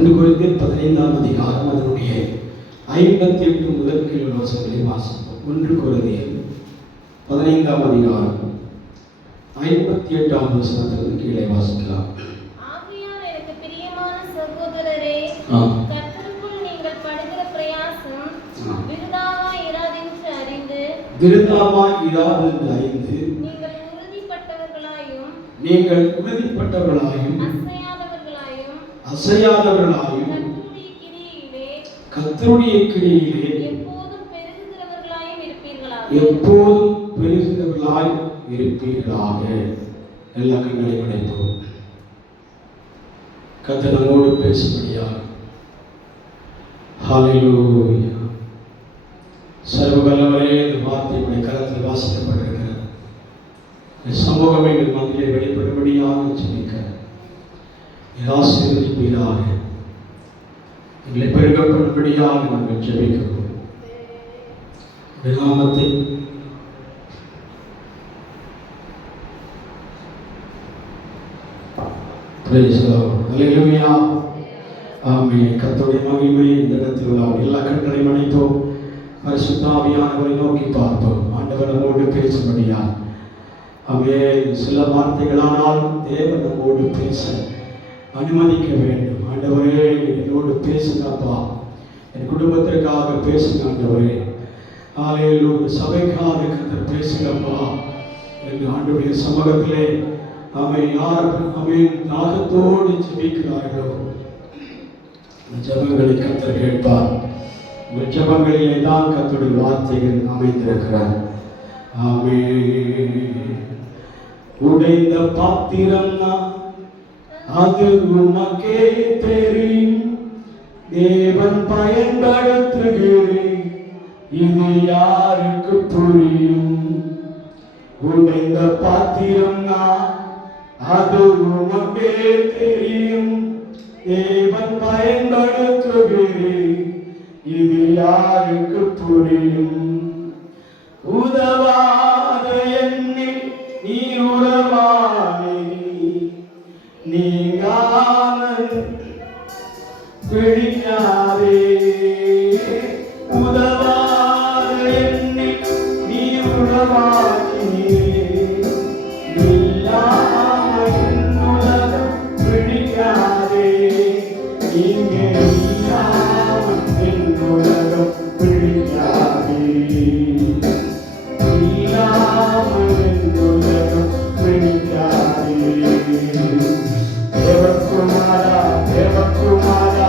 1 கொரிந்தியர் 15ஆம் அதிகாரம் அதனுடைய 58 முதல் கீழ் வசனங்களை வாசிப்போம். 1 கொரிந்தியர் 15ஆம் அதிகாரம் 58ஆம் வசனத்திலிருந்து கீழே வாசிக்கலாம். ஆகையால் எனக்கு பிரியமான சகோதரரே, கர்த்தருக்குள் நீங்கள் படுகிற பிரயாசம் விருதாவாய் இராதென்று அறிந்து நீங்கள் உறுதிப்பட்டவர்களாயும் அசையாதவர்களாயும் கர்த்தருடைய கிரியிலே எப்போதும் பெருகுகிறவர்களாய் இருப்பீர்களாக. எல்லா கண்களையும் அடைப்போம். கர்த்தர் நம்மோடு பேசும்படியாக. ஹல்லேலூயா. சர்வவல்லவரே, இந்த வார்த்தை உடைய கரத்தில் வாசிக்கப்பட்டிருக்கிறது. சமூகம் எங்கள் மத்தியிலே வெளிப்படும்படியாக ஜெபிக்க ஆசீர்வதிப்பீராக. எங்களை பெருகப்படும்படியாக நாங்கள் ஜெபிக்கிறோம். நாமத்தை அல்லேலூயா. ஆமென். கர்த்தருடைய மகிமை இந்த இடத்தில் உள்ள எல்லா கண்களையும் அடைப்போம். பரிசுத்த ஆவியானவரை நோக்கி பார்ப்போம். ஆண்டவர் நம்மோடு பேசும்படியா. ஆமென். சில வார்த்தைகளானாலும் தேவன் நம்மோடு பேச அனுமதிக்க வேண்டும். ஆண்டவரே, என்னோடு பேசுங்கப்பா, என் குடும்பத்திற்காக பேசுங்க ஆண்டவரே. ஹல்லேலூயா. சபைக்காக கர்த்தர் பேசுங்கப்பா என்று ஆண்டவருடைய சமூகத்திலே தாகத்தோடு ஜெபிக்கிறார்களோ ஜெபங்களை கர்த்தர் கேட்பார். உங்கள் ஜெபங்களிலே தான் கர்த்தருடைய வார்த்தைகள் அமைந்திருக்கிறார். ஆமென். உடைந்த பாத்திரம் தான், அது உமக்கே தெரியும். தேவன் பயன்படுத்துகிறேன், இது யாருக்கு புரியும்? உடைந்த பாத்திரம் தான், அது உமக்கே தெரியும். தேவன் பயன்படுத்துகிறேன், இது யாருக்கு புரியும்? உதவாத என்னில் நீ உறவானே, நீங்காமல் பிடிக்காதே. உதவாத என்னில் நீ உறவானே, தேவகுமாரா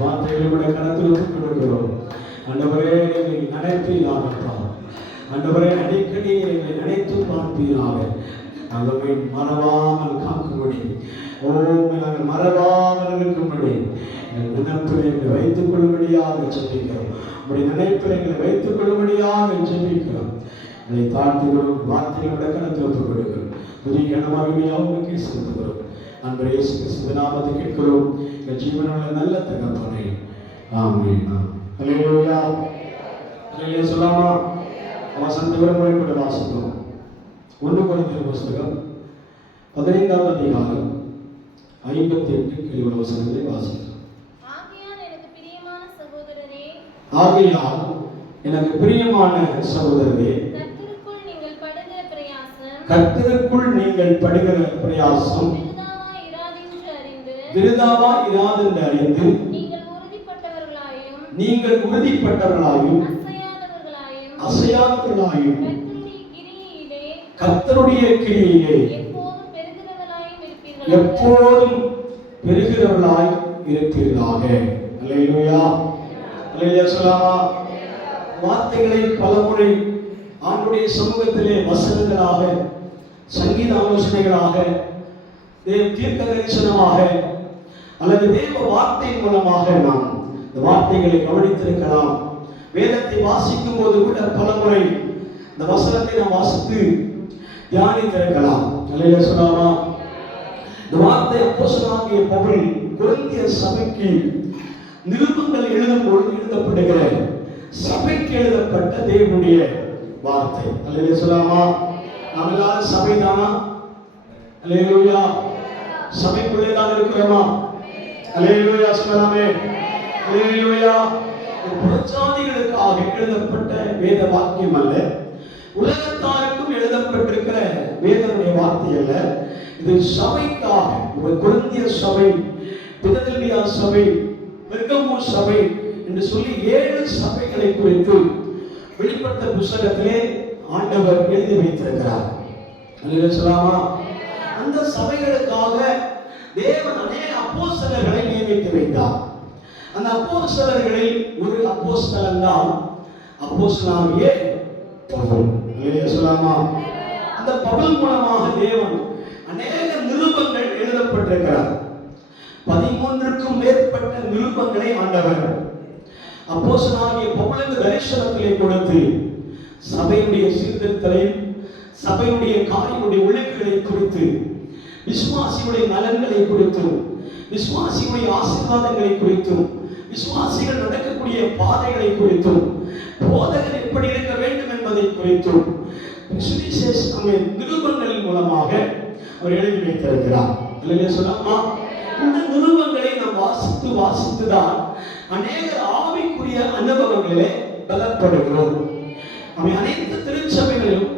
வார்த்தைகளை விட கணத்தில் ஒப்புக் கொடுக்கிறோம். ஆண்டவரே, எங்களை நினைப்பீராகப்பா. ஆண்டவரே, அடிக்கடி எங்களை நினைத்து பார்ப்பீராக. நாங்கள் மறவாமல் காக்கும்படி, நாங்கள் மறவாமல் இருக்கும்படி எங்கள் நினைப்பில் எங்களை வைத்துக் கொள்ளும்படியாக ஜெபிக்கிறோம். உங்களுடைய நினைப்பில் எங்களை வைத்துக் கொள்ளும்படியாக ஜெபிக்கிறோம். அதை தாழ்த்துகிறோம். வார்த்தைகளை கணத்தில் ஒப்புக் கொடுக்கிறோம். புதிய கனமகிமையாக செலுத்துகிறோம். அன்பரே இயேசு கிறிஸ்துவின் நாமத்தில் கேட்கிறோம். எங்கள் ஜீவனுள்ள நல்ல தகப்பனே, ஆமென். அல்லேலூயா. அல்லேலூயா சொல்லாமா? வசனத்தை ஒரு முறை கூட வாசிப்போம். 1 கொரிந்தியர் புத்தகம் 15ஆம் அதிகாரம் 58 கீழ் வசனங்களை வாசிப்போம். ஆகையால் எனக்கு பிரியமான சகோதரரே, கர்த்தருக்குள் நீங்கள் படுகிற பிரயாசம் விருதாவா இராதென்று அறிந்து நீங்கள் உறுதிப்பட்டவர்களாயும் அசையாதவர்களாயும் கர்த்தருடைய கிரியிலே எப்போதும் பெருகிறவர்களாய் இருப்பீர்களாக. அல்லேலூயா. அல்லேலூயா சொல்லாமா? வார்த்தைகளை பலமுறை ஆண்டுடைய சமூகத்திலே வசனங்களாக, சங்கீத ஆலோசனைகளாக, தீர்க்க தரிசனமாக அல்லது தேவ வார்த்தை மூலமாக நாம் இந்த வார்த்தைகளை கவனித்திருக்கலாம், வேதத்தை வாசிக்கும் போது கூட பலமுறை இந்த வசனத்தை நாம் வாசித்து தியானித்திருக்கலாம். அல்லேலூயா சொல்லாமா. இந்த வார்த்தை அப்போஸ்தலனாகிய பவுல் கொரிந்திய சபைக்கு நிருபங்கள் எழுதும் பொழுது எழுதப்படுகிற சபைக்கு எழுதப்பட்ட தேவனுடைய வார்த்தை. அல்லேலூயா சொல்லாமா. நாம் எல்லாரும் சபைதானா? அல்லேலூயா. சபைக்குள்ளே தான் இருக்கிறோமா? அல்லேலூயா சொல்லலாமே. அல்லேலூயா. புறஜாதிகளுக்காக எழுதப்பட்ட வேத வாக்கியம் அல்ல, உலகத்தாருக்கும் எழுதப்பட்டிருக்கிற வேதனுடைய வார்த்தை அல்ல. இது சபைக்காக, ஒரு கொரிந்திய சபை, பிலதெல்பியா சபை, பெர்கமு சபை என்று சொல்லி 7 சபைகளை குறித்து வெளிப்படுத்த புத்தகத்திலே ஆண்டவர் எழுதி வைத்திருக்கிறார். அல்லேலூயா சொல்லாமா. அந்த சபைகளுக்காக தேவன் அநேக அப்போஸ்தலர்களை நியமித்து வைத்தார். அந்த அப்போஸ்தலர்களில் ஒரு அப்போஸ்தலன் தான் அப்போஸ்தலனாகிய பவுல். அல்லேலூயா சொல்லாமா. அந்த பவுல் மூலமாக தேவன் அநேக நிருபங்கள் எழுதப்பட்டிருக்கிறார். 13க்கும் மேற்பட்ட நிருபங்களை ஆண்டவர் அப்போஸ்தலனாகிய பவுலுக்கு தரிசனத்திலே கொடுத்து சபையுடைய சீர்திருத்தங்களையும் சபையுடைய காரியங்களுடைய ஒழுங்குகளை குறித்து, விசுவாசியுடைய நலன்களை குறித்தும், விசுவாசியுடைய ஆசீர்வாதங்களை குறித்தும், விசுவாசிகள் நடக்கக்கூடிய பாதைகளை குறித்தும், போதகர் எப்படி இருக்க வேண்டும் என்பதை குறித்தும் சுவிசேஷ நிருபங்களின் மூலமாக அவர் எழுதி வைத்திருக்கிறார். இல்லையா சொல்லாமா. இந்த நிருபங்களை நாம் வாசித்து தான் அநேக ஆவிக்குரிய அனுபவங்களிலே பலப்படுகிறோம். அனைத்து திருச்சபைகளிலும்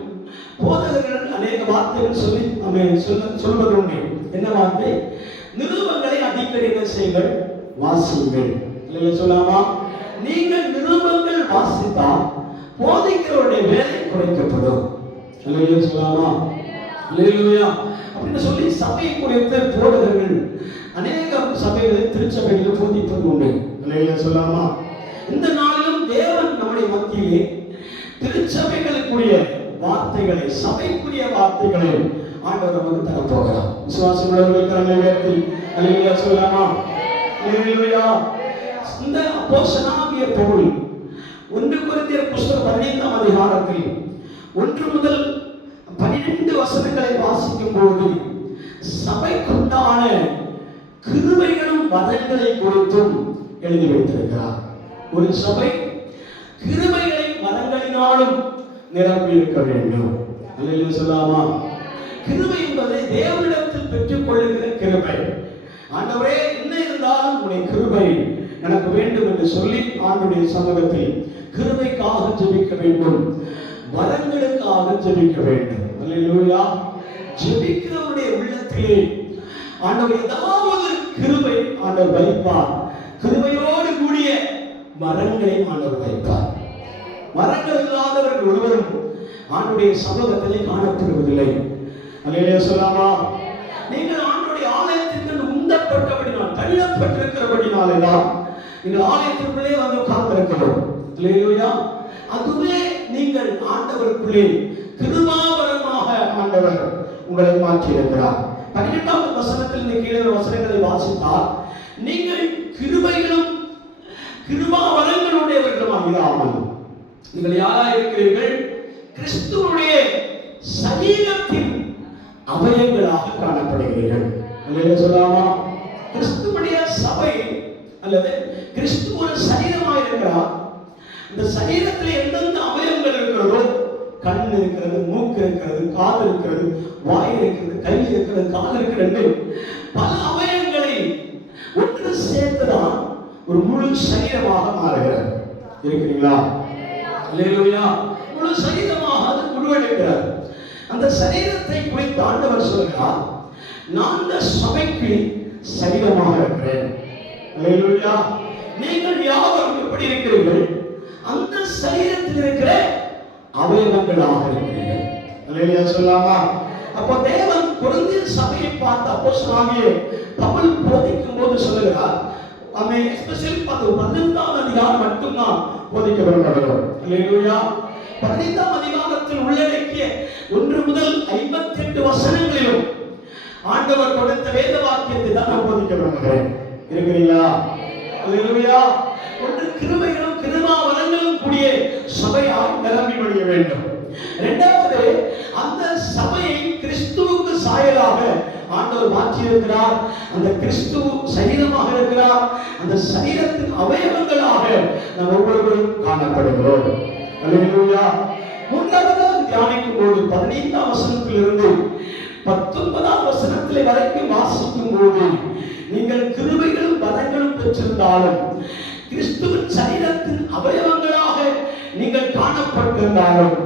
போதகர்கள் அநேக வார்த்தைகள் சொல்லி சொல்வது உண்டு. என்ன வார்த்தை? நிருபங்களை அடிக்கடி என்ன செய்யுங்கள்? வாசியுங்கள். இல்லையா சொல்லாமா. நீங்கள் நிருபங்கள் வாசித்தால் போதிக்கிறவருடைய வேலை குறைக்கப்படும். இல்லையா சொல்லாமா. இல்லையா அப்படின்னு சொல்லி சபை குறித்து போதகர்கள் அநேக சபைகளில் திருச்சபைகளில் போதிப்பது உண்டு. இல்லையா சொல்லாமா. இந்த நாளிலும் தேவன் நம்முடைய மத்தியிலே திருச்சபைகளுக்குரிய வார்த்தைகளை, சபைக்குரிய வார்த்தைகளை ஆண்டவர் நமக்கு தரப்போகிறார். விசுவாசம் உள்ளவர்கள் கரங்களை உயர்த்தி அல்லேலூயா சொல்லலாமா. அல்லேலூயா. இந்த அப்போஸ்தலனாகிய பவுல் 1 கொரிந்தியர் புத்தகம் 15ஆம் அதிகாரத்தில் 1 முதல் 12 வசனங்களை வாசிக்கும் போது சபைக்குண்டான கிருபைகளும் வரங்களை குறித்தும் எழுதி வைத்திருக்கிறார். ஒரு சபை கிருபைகளை வரங்களினாலும் நிரம்பி இருக்க வேண்டும். அல்லேலூயா சொல்லாமா. கிருபை என்பதை தேவனிடத்தில் பெற்றுக் கொள்ளுகிற கிருபை. ஆண்டவரே, என்ன இருந்தாலும் உடைய கிருபை எனக்கு வேண்டும் என்று சொல்லி ஆண்டுடைய சமூகத்தில் கிருபைக்காக ஜெபிக்க வேண்டும், வரங்களுக்காக ஜெபிக்க வேண்டும். அல்லேலூயா. ஜெபிக்கிறவருடைய உள்ளத்திலே ஆண்டவர் ஏதாவது கிருபை ஆண்டவர் வைப்பார். கிருபையோடு கூடிய வரங்களை ஆண்டவர் வைப்பார். வரங்கள் இல்லாதவர்கள் ஒருவரும் ஆண்டுடைய சமூகத்திலே காணப்படுவதில்லை. அல்லேலூயா சொல்லாமா. நீங்கள் ஆண்டுடைய ஆலயத்திற்கு உந்தப்பட்டபடினால், தள்ளப்பட்டிருக்கிறபடினாலே தான் நீங்கள் ஆலயத்திற்குள்ளே வந்து உட்கார்ந்திருக்கிறோம். அல்லேலூயா. அதுவே நீங்கள் ஆண்டவருக்குள்ளே கிருபாவரமாக ஆண்டவர் உங்களை மாற்றி இருக்கிறார். 18ஆம் வசனத்தில் இந்த கீழே வசனங்களை வாசித்தால் நீங்கள் கிருபைகளும் கிருபாவரங்களுடையவர்களுமாக இராமல் நீங்கள் யாராக இருக்கிறீர்கள்? கிறிஸ்துவுடைய சரீரத்தின் அவயங்களாக காணப்படுகிறீர்கள். அல்லேலூயா சொல்லாமா. கிறிஸ்துவுடைய சபை அல்லது கிறிஸ்து ஒரு சரீரமாக இருக்கிறார். இந்த சரீரத்தில் எந்தெந்த அவயங்கள் இருக்கிறதோ, கண் இருக்கிறது, மூக்கு இருக்கிறது, காது இருக்கிறது, வாய் இருக்கிறது, கை இருக்கிறது, கால் இருக்கிறது, பல அவயங்களை ஒன்று சேர்த்துதான் ஒரு முழு சரீரமாக மாறுகிறது. இருக்கிறீங்களா? அல்லேலூயா. முழு சரீரமாக அது உருவெடுக்கிறது. அந்த சரீரத்தை குறித்து ஆண்டவர் சொல்கிறார், நான் இந்த சபைக்கு சரீரமாக இருக்கிறேன். அல்லேலூயா. நீங்கள் யாவரும் எப்படி இருக்கிறீர்கள்? அந்த சரீரத்தில் இருக்கிற அவயவங்களாக இருக்கிறீர்கள். அல்லேலூயா சொல்லாமா. அப்போ தேவன் கொரிந்திய சபையை பார்த்து அப்போஸ்தலனாகிய பவுல் போதிக்கும் போது சொல்லுகிறார், அவன் எஸ்பெஷலி 15ஆம் அதிகாரம் மட்டும்தான் போதிக்க விரும்புகிறோம். அல்லேலூயா. 15ஆம் அதிகாரத்தில் உள்ளடக்கிய 1 முதல் 58 வசனங்களிலும் ஆண்டவர் கொடுத்த வேத வாக்கியத்தை தான் நான் போதிக்க விரும்புகிறேன். இருக்கிறீங்களா? அல்லேலூயா. ஒன்று கிருபைகளும் கிருபாவரங்களும் கூடிய நிரம்பி வழிய வேண்டும். இரண்டாவது, அந்த சபையை கிறிஸ்துவுக்கு சாயலாக ஆண்டவர் மாற்றி இருக்கிறார். அந்த கிறிஸ்து சரீரமாக இருக்கிறார். அந்த சரீரத்தின் அவயவங்களாக நாம் ஒவ்வொருவரும் காணப்படுகிறோம். அல்லேலூயா. மூன்றாவதாக தியானிக்கும் போது 15ஆம் வசனத்திலிருந்து 19ஆம் வசனத்திலே வரைக்கும் வாசிக்கும் போது, நீங்கள் கிருபைகளும் வரங்களும் பெற்றிருந்தாலும் கிறிஸ்துவின் சரீரத்தின் அவயவங்களாக நீங்கள் காணப்பட்டிருந்தாலும்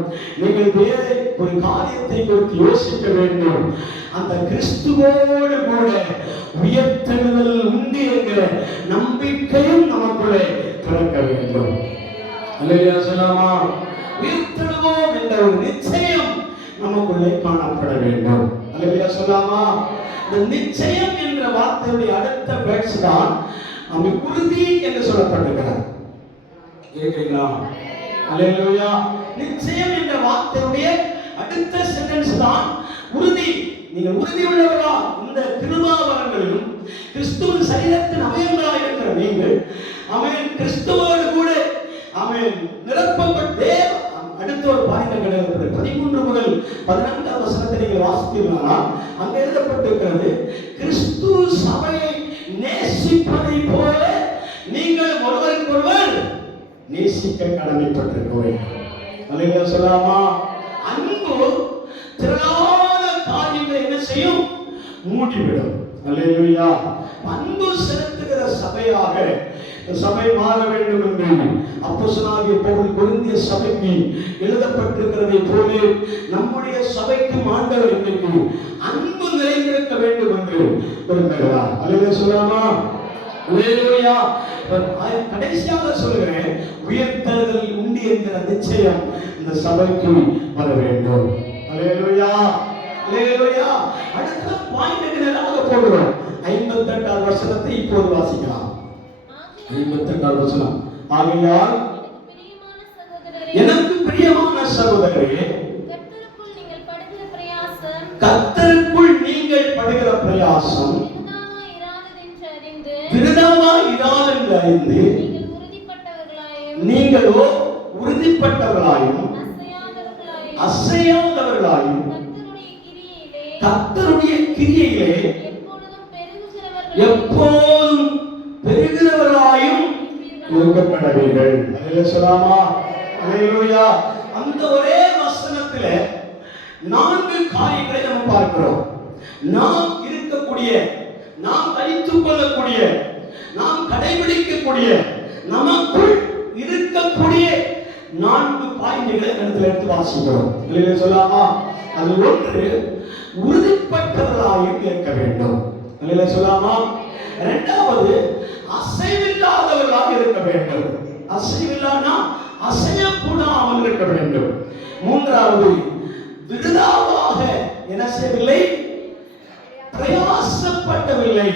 நீங்கள் வேறு ஒரு காரியத்தை குறித்து யோசிக்க வேண்டும். அந்த கிறிஸ்துவோடு கூட உயர்த்தெழுதல் உண்டு என்கிற நம்பிக்கையும் நமக்குள்ளே பிறக்க வேண்டும். அல்லேலூயா சொல்லலாமா? உயர்த்தெழுவோம் என்ற ஒரு நிச்சயம் நமக்குள்ளே காணப்பட வேண்டும். அல்லேலூயா சொல்லலாமா? இந்த நிச்சயம் என்ற வார்த்தையுடைய அடுத்த வேர்ட்ஸ் தான் உறுதி என்று சொல்லப்பட்டிருக்கிறது. கேக்குறீங்களா? அல்லேலூயா. நிச்சயம் என்ற வார்த்தையுடைய அடுத்த சென்டென்ஸ் தான் உறுதி. நீங்கள் உறுதி உள்ளவர்களா? இந்த கிருபாவரங்களிலும் கிறிஸ்துவின் சரீரத்தின் அவயவங்களாக இருக்கிற நீங்கள் அவன் கிறிஸ்துவோடு கூட அவன் நிரப்பப்பட்டே. அடுத்த ஒரு பாயிண்ட் கிடையாது. 13 முதல் 14ஆம் வசனத்தை நீங்கள் வாசித்தீர்களா? அங்க எழுதப்பட்டிருக்கிறது, கிறிஸ்து சபையை நேசிப்பதை போல நீங்கள் ஒருவருக்கொருவர் நேசிக்க கடமைப்பட்டிருக்கிறோம். அல்லேலூயா சொல்லலாமா? அன்பு திரளான காரியங்களை என்ன செய்யும்? மூடிவிடும். அல்லேலூயா. அன்பு செலுத்துகிற சபையாக சபை மாற வேண்டும் என்று அப்போஸ்தலனாகிய பவுல் கொரிந்திய சபைக்கு எழுதப்பட்டிருக்கிறதை போல நம்முடைய சபைக்கு ஆண்டவர் இன்றைக்கு அன்பு நிறைந்திருக்க வேண்டும் என்று விரும்புகிறார். அல்லேலூயா சொல்லலாமா? அல்லேலூயா. கடைசியாக சொல்கிறேன், உயர்த்தெழுதல் உண்டு என்கிற நிச்சயம் இந்த சபைக்கு வர வேண்டும். அல்லேலூயா. அல்லேலூயா. அடுத்த பாயிண்ட் நேராக போகிறோம். 58ஆம் வசனத்தை இப்போது வாசிக்கலாம். 58ஆம் வசனம். ஆகையால் எனக்கு பிரியமான சகோதரரே, கர்த்தருக்குள் நீங்கள் படுகிற பிரயாசம் விருதாவாய் இராதென்று அறிந்து நீங்களோ உறுதிப்பட்டவர்களாயும் அசையாதவர்களாயும் கர்த்தருடைய கிரியையிலே எப்போதும் பெருகிறவர்களாயும் இருக்கப்படவீர்கள். அல்லேலூயா சொல்லலாமா? அல்லேலூயா. அந்த ஒரே வசனத்திலே 4 காரியங்களை நாம் பார்க்கிறோம். நாம் இருக்கக்கூடிய, நாம் தரித்துக் கொள்ளக்கூடிய, நாம் கடைபிடிக்கக்கூடிய, நமக்குள் இருக்கக்கூடிய 4 பாயிண்ட்களை இடத்துல எடுத்து வாசிக்கிறோம். அல்லேலூயா சொல்லலாமா? அது ஒன்று, உறுதிப்பட்டவர்களாயும் இருக்க வேண்டும். அல்லேலூயா சொல்லலாமா? இரண்டாவது, அசைவில்லாதவர்களாக இருக்க வேண்டும். அசைவில்லானா அசையக்கூடாமல் இருக்க வேண்டும். மூன்றாவது, விருதாவாக என்ன செய்யவில்லை, பிரயாசப்படவில்லை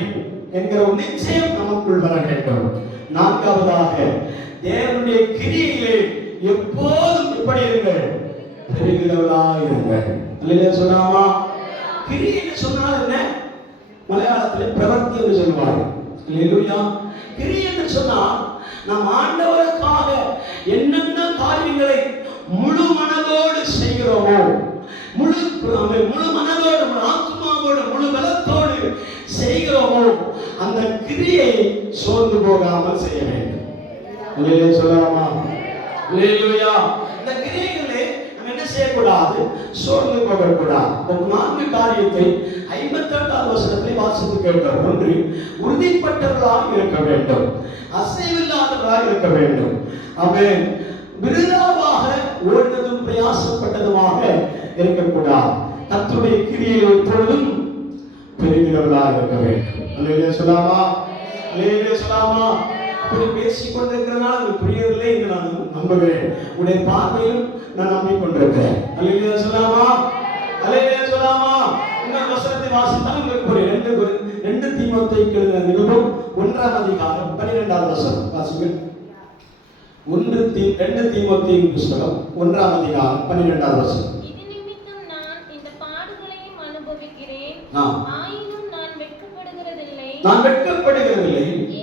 என்கிற ஒரு நிச்சயம் நமக்குள் வர வேண்டும். நான்காவதாக, தேவனுடைய கிரியையிலே எப்போதும் இப்படி இருங்கள், பெருகிறவர்களாக இருங்கள். அல்லேலூயா சொல்லாமா? கிரியை சொன்னால் என்ன? மலையாளத்தில் பிரவர்த்தி என்று சொல்வார்கள். அல்லேலூயா. கிரியை என்று சொன்னால் நாம் ஆண்டவருக்காக என்னென்ன காரியங்களை முழு மனதோடு செய்கிறோமோ, முழு மனதோடு, முழு ஆத்மாவோடு, முழு பலத்தோடு செய்கிறோமோ, அந்த கிரியை சோர்ந்து போகாமல் செய்ய வேண்டும். அல்லேலூயா சொல்லலாமா? அல்லேலூயா. இந்த கிரியைகளை நம்ம என்ன செய்யக்கூடாது? சோர்ந்து போகக்கூடாது. 4 காரியத்தை 58ஆம் வசனத்தில் வாசித்து கேட்டோம். ஒன்று, உறுதிப்பட்டவர்களாக இருக்க வேண்டும், அசைவில்லாதவர்களாக இருக்க வேண்டும். அவன் விருதாவாக ஓடுவதும் பிரயாசப்பட்டதுமாக இருக்கக்கூடாது. கர்த்தருடைய கிரியையில் எப்பொழுதும் பெருகிறவர்களாக இருக்க வேண்டும். அல்லேலூயா சொல்லலாமா? அல்லேலூயா சொல்லலாமா? இப்படி பேசிக் கொண்டிருக்கிறதுனால அது புரியவில்லை என்று நான் நம்புகிறேன். உடைய பார்வையிலும் நான் நம்பிக்கொண்டிருக்கிறேன். அல்லேலூயா சொல்லலாமா? அல்லேலூயா சொல்லலாமா? இந்த வசனத்தை வாசித்தால் உங்களுக்கு புரியும். 2 தீமோத்தேயுக்கு எழுதின நிருபம் 1ஆம் அதிகாரம் 12ஆம் வசனம் வாசிங்கள். 2 தீமோத்தேயு புத்தகம் 1ஆம் அதிகாரம் 12ஆம் வசனம். இது நிமித்தம் நான் இந்த பாடுகளையும் அனுபவிக்கிறேன், ஆயினும் நான் வெட்கப்படுகிறதில்லை.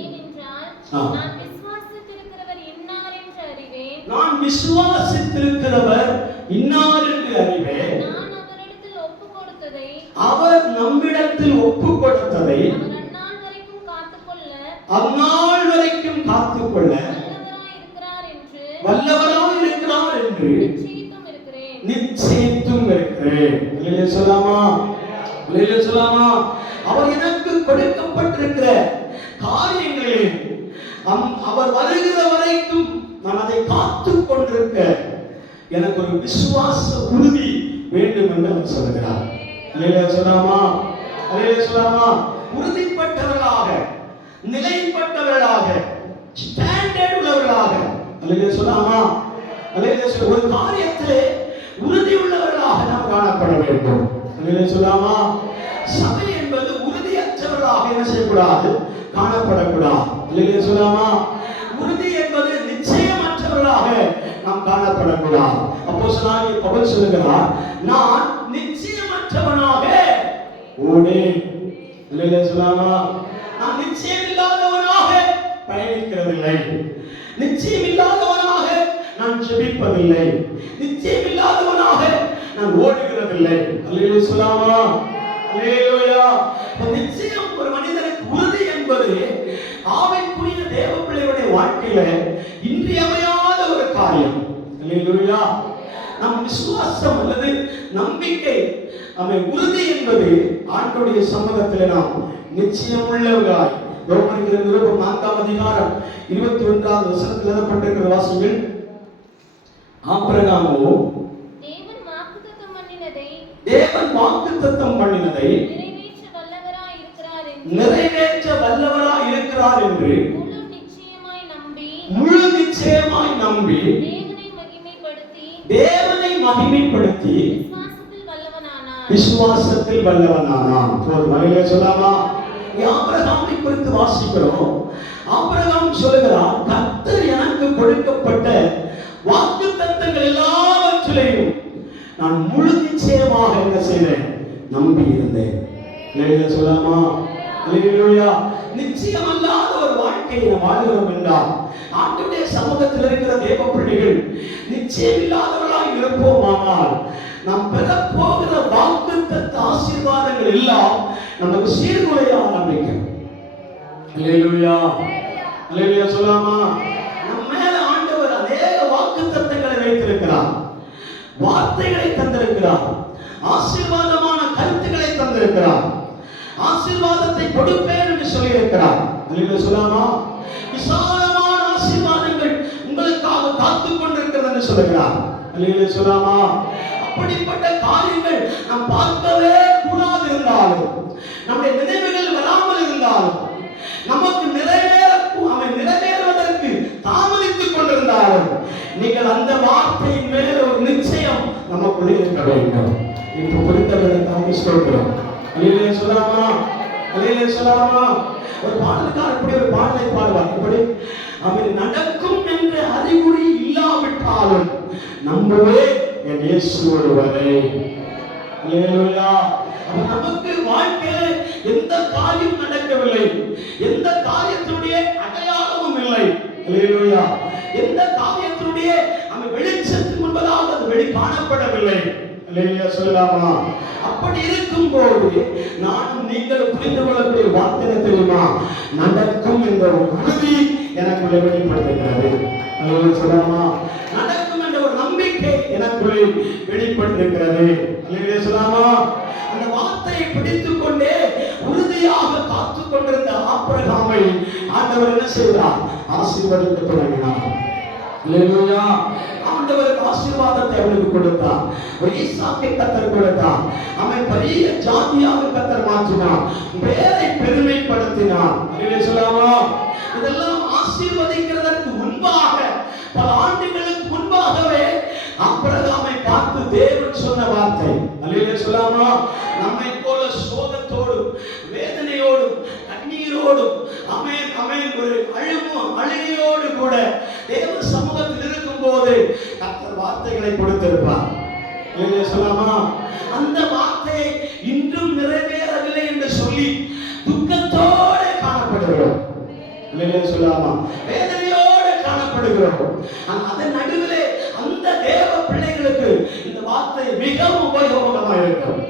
ஏனென்றால் நான் விசுவாசித்திருக்கிறவர் இன்னார் என்று அறிவேன். நான் விசுவாசித்திருக்கிறவர் இன்னார் என்று அறிவேன். நான் அவரிடத்தில் ஒப்பு கொடுத்ததை அவர் நம்மிடத்தில் ஒப்பு கொடுத்ததை அந்நாள் வரைக்கும் காத்துக்கொள்ள வல்லவராய் இருக்கிறார் என்று நிச்சயித்தும் இருக்கிறேன். அல்லேலூயா சொல்லாமா? அல்லேலூயா சொல்லாமா? அவர் எனக்கு கொடுக்கப்பட்டிருக்கிற காரியங்களில் அவர் வருகிற வரைக்கும் நான் அதை காத்துக் கொண்டிருக்க எனக்கு ஒரு விசுவாச உறுதி வேண்டும் என்று அவர் சொல்கிறார். அல்லேலூயா சொல்லாமா? அல்லேலூயா சொல்லாமா? உறுதிப்பட்டவர்களாக, நிலைப்பட்டவர்களாக, ஸ்டாண்டர்ட் உள்ளவர்களாக, அல்லேலூயா சொல்லாமா? அல்லேலூயா சொல்ல ஒரு காரியத்திலே உறுதி உள்ளவர்களாக நாம் காணப்பட வேண்டும். அல்லேலூயா சொல்லாமா? சபை என்பது உறுதியற்றவர்களாக என்ன செய்யக்கூடாது? காணப்படக்கூடாது. அல்லேலூயா சொல்லாமா? உறுதி என்பது நிச்சயமற்றவர்களாக நாம் காணப்படக்கூடாது. அப்போஸ்தலனாகிய பவுல் சொல்கிறார், நான் நிச்சயமற்றவனாக ஓடேன். அல்லேலூயா சொல்லாமா? நான் நிச்சயம் இல்லாதவனாக பயணிக்கிறதில்லை, நிச்சயம் இல்லாதவனாக நான் ஜெபிப்பதில்லை, நிச்சயம் இல்லாதவனாக நான் ஓடுகிறதில்லை. அல்லேலூயா சொல்லாமா? அல்லேலூயா. நிச்சயம் ஒரு மனிதனுக்கு உறுதி என்பது ஆவிக்குரிய தேவ பிள்ளையுடைய வாழ்க்கையில இன்றியமையாத ஒரு காரியம். அல்லேலூயா. நம் விசுவாசம் அல்லது நம்பிக்கை உறுதி என்பது ஆண்டவருடைய சமூகத்தில் நாம் நிச்சயம் உள்ளவர்களாய் ரோமர்கள் நிருபம் 4ஆம் அதிகாரம் 21ஆம் வசனத்தில் எழுதப்பட்டிருக்கிற வாசிங்கள். ஆபிரகாமோ தேவன் வாக்குத்தத்தம் பண்ணினதை நிறைவேற்ற வல்லவராய் இருக்கிறார் என்று முழு நிச்சயமாய் நம்பி தேவனை மகிமைப்படுத்தி விசுவாசத்தில் வல்லவனானான். ஒரு மலையில சொல்லாமா? ஆபிரகாமை குறித்து வாசிக்கிறோம். ஆபிரகாம் சொல்லுகிறார், கர்த்தர் எனக்கு கொடுக்கப்பட்ட வாக்குத்தத்தங்கள் எல்லாவற்றிலையும் நான் முழு நிச்சயமாக என்ன செய்தேன்? நம்பி இருந்தேன். அல்லேலூயா சொல்லாமா? அல்லேலூயா. நிச்சயம் அல்லாத ஒரு வாழ்க்கையை நாம் வாழ்கிறோம் என்றால் ஆண்டவருடைய சமூகத்தில் இருக்கிற தேவ பிள்ளைகள் நிச்சயம் இல்லாதவர்களாய் இருப்போமானால் நாம் பெறப் போகிற வாக்குத்தத்த ஆசீர்வாதங்கள் எல்லாம் நமக்கு சீர்குலைய ஆரம்பிக்கும். அல்லேலூயா. அல்லேலூயா சொல்லாமா? நம்ம மேல ஆண்டவர் அநேக வாக்குத்தத்தங்களை வைத்திருக்கிறார், வார்த்தைகளை தந்திருக்கிறார், ஆசீர்வாதமான கருத்துக்களை தந்திருக்கிறார், ஆசீர்வாதத்தை கொடுப்பேன் என்று சொல்லியிருக்கிறார். அல்லேலூயா சொல்லாமா? விசாலமான ஆசீர்வாதங்கள் உங்களுக்காக காத்துக் கொண்டிருக்கிறது என்று சொல்லுகிறார். அல்லேலூயா சொல்லாமா? அப்படிப்பட்ட காரியங்கள் நாம் பார்க்கவே கூடாது இருந்தாலும், நம்முடைய நினைவுகள் வராமல் இருந்தாலும், நமக்கு நிறைவேறுவதற்கு தாமதித்துக் கொண்டிருந்தாலும், நீங்கள் அந்த வார்த்தையின் மேல ஒரு நிச்சயம் நமக்குள்ளே இருக்க வேண்டும். இப்ப குறித்தவர்களுக்காக சொல்கிறோம். அல்லேலூயா சொல்லாமா? அல்லேலூயா சொல்லாமா? ஒரு பாடலுக்காக இப்படி ஒரு பாடலை பாடுவார். இப்படி அவன் நடக்கும் என்ற அறிகுறி இல்லாவிட்டாலும் நம்பவே என் இயேசு ஒருவரே. அல்லேலூயா. நமக்கு வாழ்க்கையில் எந்த காரியம் நடக்கவில்லை, எந்த காரியத்தினுடைய அடையாளமும் இல்லை. அல்லேலூயா. எந்த காரியத்தினுடைய வெளிச்சத்துக்கு முன்பதாக அது வெளி காணப்படவில்லை. அல்லேலூயா சொல்லலாமா? அப்படி இருக்கும்போது நானும் நீங்களும் புரிந்து கொள்ளக்கூடிய வார்த்தை தெரியுமா? நடக்கும் என்ற ஒரு உறுதி எனக்குள்ளே வெளிப்படுத்துகிறது. அல்லேலூயா சொல்லலாமா? நடக்கும் என்ற ஒரு நம்பிக்கை எனக்குள்ளே வெளிப்படுத்துகிறது. அல்லேலூயா சொல்லலாமா? அந்த வார்த்தையை பிடித்துக் கொண்டே உறுதியாக காத்துக் கொண்டிருந்த ஆபிரகாமை ஆண்டவர் என்ன செய்தார்? ஆசீர்வதிக்க தொடங்கினார். அல்லேலூயா. ஆண்டவருக்கு ஆசீர்வாதத்தை அவனுக்கு கொடுத்தார். ஒரு ஈசாக்கை கர்த்தர் கொடுத்தார். அவன் பெரிய ஜாதியாக கர்த்தர் மாற்றினார். பேரை பெருமைப்படுத்தினார். அல்லேலூயா சொல்லாமா? இதெல்லாம் ஆசீர்வதிக்கிறதற்கு முன்பாக, பல ஆண்டுகளுக்கு முன்பாகவே ஆபிரகாமை பார்த்து தேவன் சொன்ன வார்த்தை. அல்லேலூயா சொல்லாமா? நம்மை போல சோகத்தோடும் வேதனையோடும் கண்ணீரோடும் ஆமென் ஆமென் ஒரு அழுகையோடு கூட தேவ சமூகத்தில் இருக்கும் போது கர்த்தர் வார்த்தைகளை கொடுத்திருப்பார். அல்லேலூயா சொல்லாமா? அந்த வார்த்தை இன்றும் நிறைவேறவில்லை என்று சொல்லி துக்கத்தோடு காணப்படுகிறோம். அல்லேலூயா சொல்லாமா? வேதனையோடு காணப்படுகிறோம். அதன் நடுவிலே அந்த தேவ பிள்ளைகளுக்கு இந்த வார்த்தை மிகவும் உபயோகமாக இருக்கும்,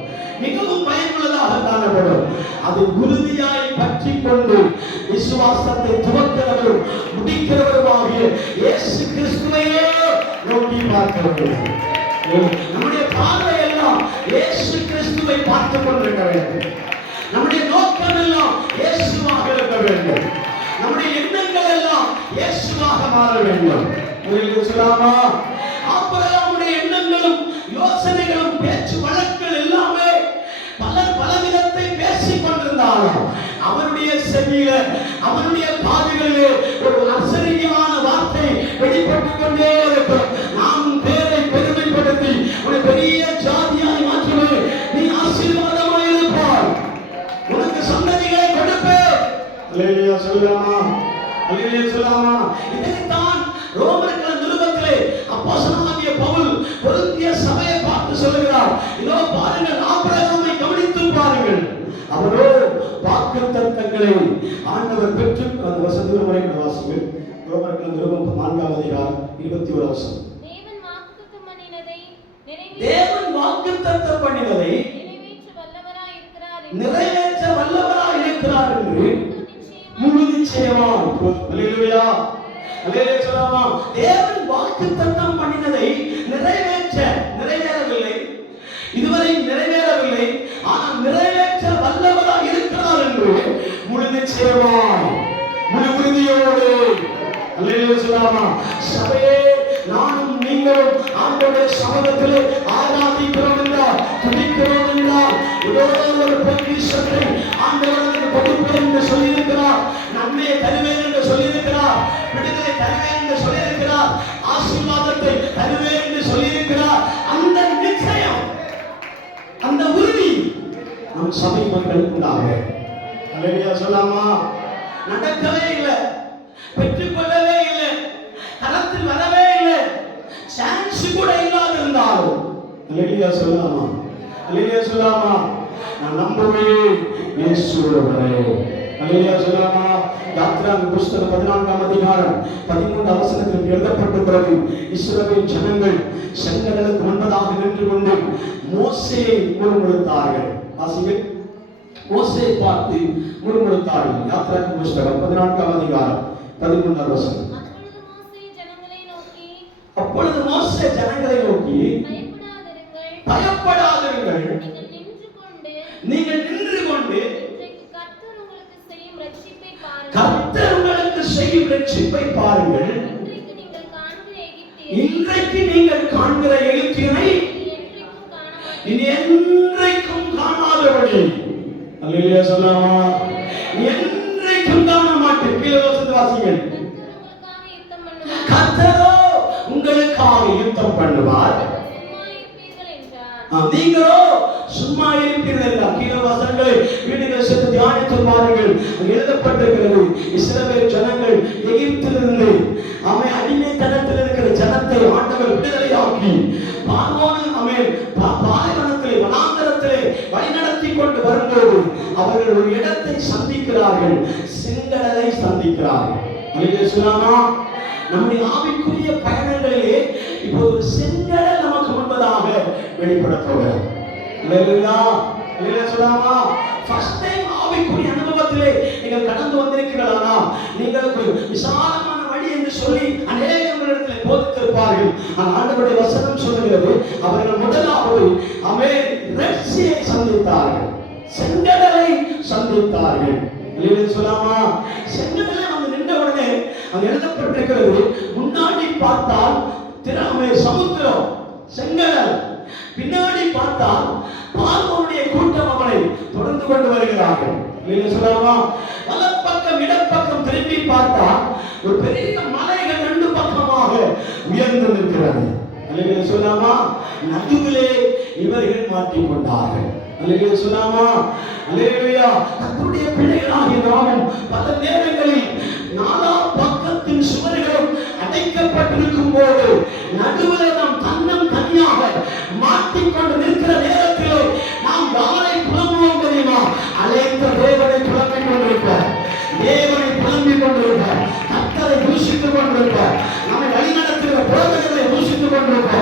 மிகவும் பயனுள்ளதாக காணப்படும். அது உறுதியாய் பற்றி கொண்டு விசுவாசத்தை துவக்கிறவரும் முடிக்கிறவருமாகிய இயேசு கிறிஸ்துவையே நோக்கி பார்க்க வேண்டும். நம்முடைய பார்வை எல்லாம் இயேசு கிறிஸ்துவை பார்த்துக் கொண்டிருக்க வேண்டும். நம்முடைய நோக்கம் எல்லாம் இயேசுவாக இருக்க வேண்டும். நம்முடைய எண்ணங்கள் எல்லாம் இயேசுவாக மாற வேண்டும். சொல்லாமா, ஆபிரகாமுடைய எண்ணங்களும் யோசனைகளும் பேச்சு வழக்குகள் எல்லாமே பலவிதத்தை பேசிக் கொண்டிருந்தாலும் அவருடைய செவியில, அவருடைய காதுகளிலே ஒரு அசரியமான வார்த்தை வெளிப்பட்டுக் கொண்டே இருக்கும். நாம் பேரை பெருமைப்படுத்தி ஒரு பெரிய ஜாதியாய் மாற்றுவேன், நீ ஆசீர்வாதமாய் இருப்பாய், உனக்கு சந்ததிகளை கொடுப்பேன். அல்லேலூயா சொல்லலாமா? அல்லேலூயா சொல்லலாமா? இதைத்தான் ரோமர்கள் நிருபத்திலே அப்போஸ்தலனாகிய பவுல் கொரிந்திய சபையை பார்த்து சொல்லுகிறார். இதோ பாருங்கள், ஆபிரகாமை கவனித்து பாருங்கள், அவரோ வாக்குத்தத்தங்களை ஆண்டவர் பெற்று. அந்த வசனத்தின் வரைக்கும் வாசிங்கள். ரோமர்கள் நிருபம் 4ஆம் அதிகாரம் 21 வசனம். தேவன் வாக்குத்தத்தம் பண்ணினதை நிறைவேற்ற வல்லவராய் இருக்கிறார் என்று முழு நிச்சயமாய். அல்லேலூயா, அல்லேலூயா சொல்லலாமா? தேவன் வாக்குத்தத்தம் பண்ணினதை நிறைவேறவில்லை, இதுவரை நிறைவேறவில்லை, ஆனால் நிறைவேற்ற வல்லவராய் இருக்கிறார் என்று முழு நிச்சயமாய், முழு உறுதியோடு. அல்லேலூயா சொல்லலாமா? சபையே, நானும் நீங்களும் ஆண்டவருடைய சமூகத்திலே ஆராதிக்கிறோம் என்றால், துதிக்கிறோம் என்றால், ஏதோ ஒரு பொக்கிஷத்தை ஆண்டவருக்கு கொடுப்பேன் என்று சொல்லியிருக்கிறார், நன்மையை தருவேன் என்று சொல்லியிருக்கிறார், விடுதலை தருவேன் என்று சொல்லியிருக்கிறார், ஆசீர்வாதத்தை தருவேன் என்று சொல்லியிருக்கிறார். அந்த நிச்சயம், அந்த உறுதி நம் சபை மக்களுக்கு உண்டாக. அல்லேலூயா சொல்லாமா? நடக்கவே இல்லை, பெற்றுக்கொள்ளவே இல்லை, களத்தில் வரவே இல்லை, சான்ஸ் கூட இல்லாத இருந்தாலும். அல்லேலூயா சொல்லாமா? அல்லேலூயா சொல்லாமா? நான் நம்புவேன் இயேசுவே. அல்லேலூயா சொல்லாமா? யாத்திராகம புஸ்தகம் 14ஆம் அதிகாரம் 13ஆம் வசனத்தில் எழுதப்பட்டிருக்கிறது. இஸ்ரவேல் ஜனங்கள் செங்கடலுக்கு முன்பதாக நின்று கொண்டு மோசேயை முறுமுறுத்தார்கள். வாசிங்கள். மோசேயை பார்த்து முறுமுறுத்தார்கள். யாத்திராகம புஸ்தகம் 14ஆம் அதிகாரம் 13ஆம் வசனம். அப்பொழுது மோசே ஜனங்களை நோக்கி, பயப்படாதிருங்கள், நீங்கள் நின்று கொண்டு கர்த்தர் உங்களுக்கு செய்யும் ரட்சிப்பை பாருங்கள். இன்றைக்கு நீங்கள் காண்கிற எகிப்தியனை இனி என்றைக்கும் காணாதபடி. அல்லேலூயா சொல்லாமா? என்றைக்கும் காண மாட்டேன். கீழே வாசிங்கள். கர்த்தரோ உங்களுக்காக யுத்தம் பண்ணுவார், நீங்களோ சும்மா இருப்பீர்கள் என்றார். கீழே வசனங்களை வீடுகள் சென்று தியானித்து பாருங்கள். எழுதப்பட்டிருக்கிறது, இஸ்ரவேல் ஜனங்கள் எகிப்திலிருந்து அடிமைத்தனத்தில் இருக்கிற ஜனத்தை ஆண்டவர் விடுதலையாக்கி பாலைவனத்திலே, வனாந்தரத்திலே வழிநடத்தி கொண்டு வரும்போது அவர்கள் ஒரு இடத்தை சந்திக்கிறார்கள், செங்கடலை சந்திக்கிறார்கள். அல்லேலூயா சொல்லாமா? நம்முடைய ஆவிக்குரிய பயணங்களிலே இப்போது ஒரு செங்கடல் நமக்கு முன்பதாக வெளிப்பட போகிறது. அல்லேலூயா, அல்லேலூயா சொல்லாமா? ஃபர்ஸ்ட் டைம் ஆவிக்குரிய அனுபவத்திலே நீங்கள் கடந்து வந்திருக்கிறீர்களா? நீங்கள் விசாலமான வழி என்று சொல்லி அநேகங்களிடத்தில் போதித்திருப்பார்கள். ஆனால் ஆண்டவருடைய வசனம் சொல்லுகிறது, அவர்கள் முதலாவது ரெட் சீயை சந்தித்தார்கள், செங்கடலை சந்தித்தார்கள். அல்லேலூயா சொல்லாமா? செங்கடலை வந்து நின்ற உடனே அங்க எழுதப்பட்டிருக்கிறது, முன்னாடி பார்த்தால் சமுத்திரம், செங்கடல், பின்னாடி பார்த்தால் பார்வோனுடைய கூட்டம் அவனை தொடர்ந்து கொண்டு வருகிறார்கள். வலப்பக்கம் இடப்பக்கம் திரும்பி பார்த்தால் ஒரு பெரிய மலைகள் ரெண்டு பக்கமாக உயர்ந்து நிற்கிறது. அல்லேலூயா சொல்லாமா? நடுவிலே இவர்கள் மாட்டிக்கொண்டார்கள். அல்லேலூயா சொல்லாமா? அல்லேலூயா. கர்த்தருடைய பிள்ளைகளாகிய நாமும் பல நேரங்களில் நாலா பக்கத்தின் சுவர்களும் அடைக்கப்பட்டிருக்கும் போது நடுவில் நாம் தன்னம் தனியாக மாட்டிக்கொண்டு நிற்கிற நேரத்திலே நாம் யாரை புலம்புவோம் தெரியுமா? அழைத்த தேவனை புலம்பிக் கொண்டிருப்பார், தேவனை புலம்பிக் கொண்டிருப்பார், கர்த்தரை தூஷித்துக் கொண்டிருப்பார், நம்மை வழி நடத்துகிற போதகங்களை தூஷித்துக் கொண்டிருப்பார்.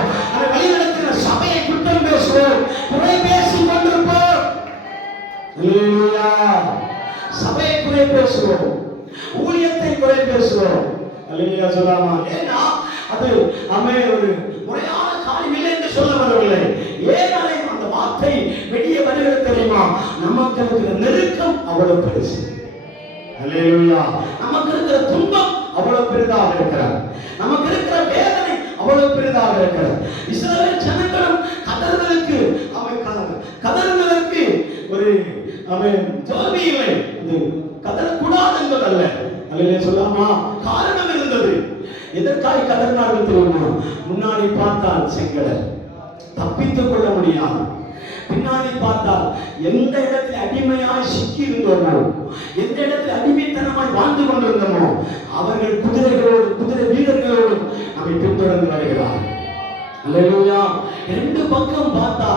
சொல்ல வரவில்லை. ஏன் அந்த வார்த்தை வெளியே வருகிறது தெரியுமா? நமக்கு இருக்கிற நெருக்கம் அவ்வளவு பெருசு. அல்லேலூயா. நமக்கு இருக்கிற துன்பம் அவ்வளவு பெரிதாக இருக்கிறது. நமக்கு இருக்கிற வேதனை அவ்வளவு பெரிதாக இருக்கிறது. இஸ்ரவேல் ஜனங்களும் கதறுதலுக்கு கதறுதலுக்கு ஒரு தோல்வி இல்லை. இது கதறக்கூடாது என்பதல்ல. அல்லேலூயா சொல்லாமா? காரணம் இருந்தது. எதற்காக கதறினார்கள் தெரியுமா? முன்னாடி பார்த்தால் செங்கடல், தப்பித்துக் கொள்ள முடியாது. பின்னாடி பார்த்தால் எந்த இடத்தில் அடிமையாய் சிக்கி இருந்தோமோ, எந்த இடத்தில் அடிமைத்தனமாய் வாழ்ந்து கொண்டிருந்தோமோ, அவர்கள் குதிரைகளோடு குதிரை வீரர்களோடு நம்மை பின்தொடர்ந்து வருகிறார். அல்லேலூயா. ரெண்டு பக்கம் பார்த்தா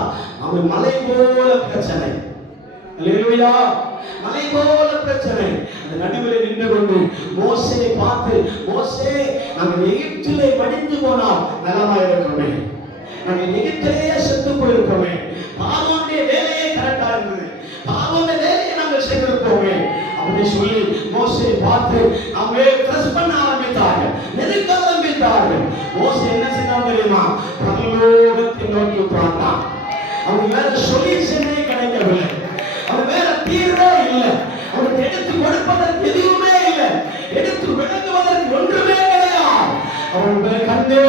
அவன் மலை போல பிரச்சனை. அல்லேலூயா. மலை போல பிரச்சனை. அந்த நடுவில் நின்று கொண்டு மோசேயை பார்த்து, மோசே, நாங்கள் எகிப்திலே மடிந்து போனால் நலமாயிருக்கோமே, நாங்கள் எகிப்திலேயே செத்து போயிருக்கோமே, பார்வோனுடைய வேலையே கரெக்டா இருந்தது, பார்வோனுடைய வேலையை நாங்கள் செய்திருப்போமே அப்படி சொல்லி மோசே பார்த்து அவங்க பிரஸ் பண்ண ஆரம்பித்தார்கள், நெருக்க ஆரம்பித்தார்கள். மோசே என்ன செய்தார் தெரியுமா? பரலோகத்தை நோக்கி பார்த்தான். அவங்க வேற சொல்யூஷனே கிடைக்கவில்லை, அவங்க வேற தீர்வே இல்லை, அவனுக்கு எடுத்து கொடுப்பதற்கு எதுவுமே இல்லை, எடுத்து விளங்குவதற்கு ஒன்றுமே கிடையாது. அவன் கண்ணே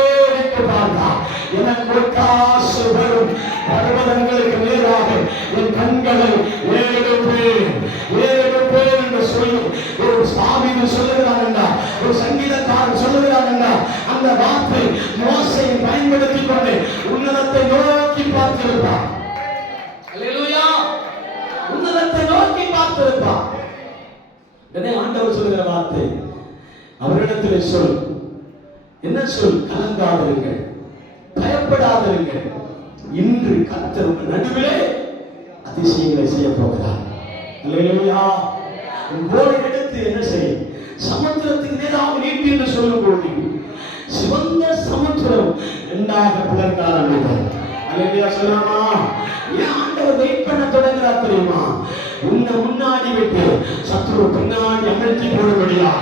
பார்த்தான். எனக்கு ஒத்தாசை வரும் பர்வதங்களுக்கு நேராக என் கண்களை ஏறெடுப்பேன் என்று சொல்லி ஒரு சாமின்னு சொல்லுகிறான் என்றார், ஒரு சங்கீதக்காரன் சொல்லுகிறான் என்றார். அந்த வார்த்தை மோசையை பயன்படுத்திக் கொண்டு உன்னதத்தை நோக்கி பார்த்திருப்பார். அல்லேலூயா. உன்னதத்தை நோக்கி பார்த்திருப்பார். ஆண்டவர் சொல்லுகிற வார்த்தை அவரிடத்தில் சொல். என்ன சொல்? கலங்காதிருங்கள், பயப்படாதிருங்கள், இன்று கர்த்தர் உங்கள் நடுவிலே அதிசயங்களை செய்ய போகிறார். அல்லேலூயா. கோலை எடுத்து என்ன செய்யும்? சமுத்திரத்துக்கு நேராக நீட்டி என்று சொல்லும் பொழுது சிவந்த சமுத்திரம் இரண்டாக பிளக்க ஆரம்பித்தது. அல்லேலூயா சொல்லலாமா? ஏன் ஆண்டவர் வெயிட் பண்ண தொடங்குறார் தெரியுமா? உன்னை முன்னாடி விட்டு சத்ரு பின்னாடி அமர்த்தி போடும்படியாக,